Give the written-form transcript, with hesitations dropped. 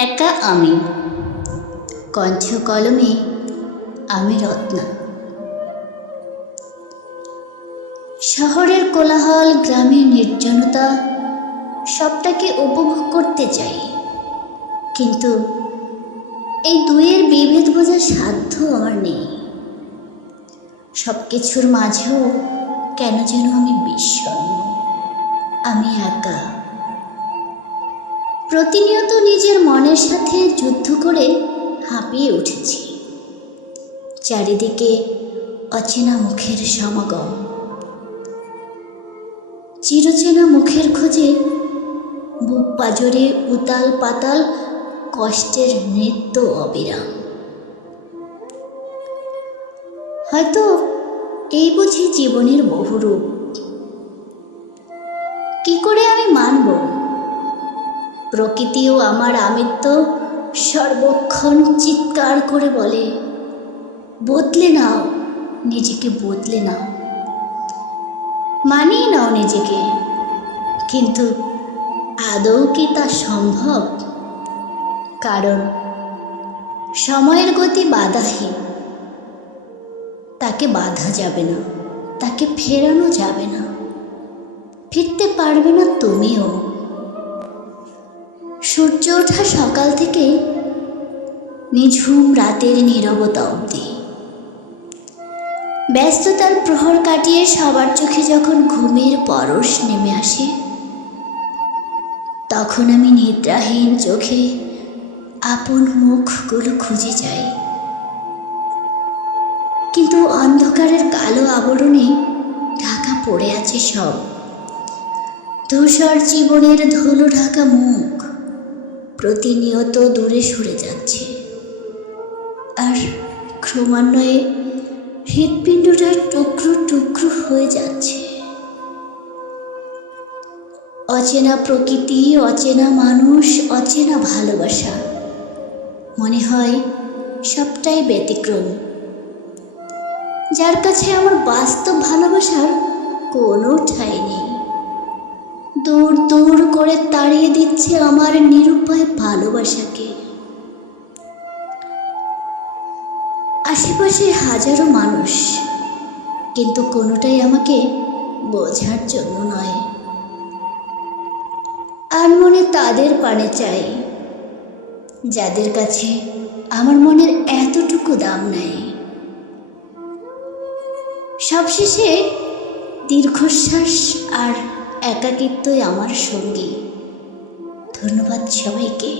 একা আমি, কণ্ঠ কলমে আমি রত্না। শহরের কোলাহল, গ্রামের নির্জনতা সবটাকে উপভোগ করতে চাই, কিন্তু এই দুয়ের বিভেদ বোঝার সাধ্য আমার নেই। সব কিছুর মাঝেও কেন যেন আমি বিষণ্ণ, আমি একা। প্রতিনিয়ত নিজের মনের সাথে যুদ্ধ করে হাঁপিয়ে উঠেছি। চারিদিকে অচেনা মুখের সমাগম, চিরচেনা মুখের খোঁজে বুক পাজরে উতাল পাতাল কষ্টের নৃত্য অবিরাম। হয়তো এই বুঝি জীবনের বহুরূপ। কি করে আমি মানব? প্রকৃতিও আমার আমিত্ব সর্বক্ষণ চিৎকার করে বলে, বদলে নাও, নিজেকে বদলে নাও, মানিয়ে নাও নিজেকে। কিন্তু আদৌ কি তা সম্ভব? কারণ সময়ের গতি বাধাহীন, তাকে বাধা যাবে না, তাকে ফেরানো যাবে না, ফিরতে পারবে না তুমিও। সূর্য ওঠা সকাল থেকে নিঝুম রাতের নীরবতা অবধি, ব্যস্ততার প্রহর কাটিয়ে সবার চোখে যখন ঘুমের পরশ নেমে আসে, তখন আমি নিদ্রাহীন চোখে আপন মুখগুলো খুঁজে যাই। কিন্তু অন্ধকারের কালো আবরণে ঢাকা পড়ে আছে সব। ধূসর জীবনের ধুলো ঢাকা মুখ প্রতিনিয়ত দূরে সরে যাচ্ছে, আর ক্রমান্বয়ে হৃৎপিণ্ডটা টুকরো টুকরো হয়ে যাচ্ছে। অচেনা প্রকৃতি, অচেনা মানুষ, অচেনা ভালোবাসা, মনে হয় সবটাই ব্যতিক্রম, যার কাছে আমার বাস্তব ভালোবাসার কোনো ঠাঁই নেই। দূর দূর করে তাড়িয়ে দিচ্ছে আমার নিরুপায় ভালোবাসাকে। আশেপাশে হাজারো মানুষ, কিন্তু কোনোটাই আমাকে বোঝার জন্য নয়। আর মনে তাদের পানে চাই, যাদের কাছে আমার মনের এতটুকু দাম নাই। সবশেষে দীর্ঘশ্বাস আর একাকিত্বই আমার সঙ্গী। ধন্যবাদ সবাইকে।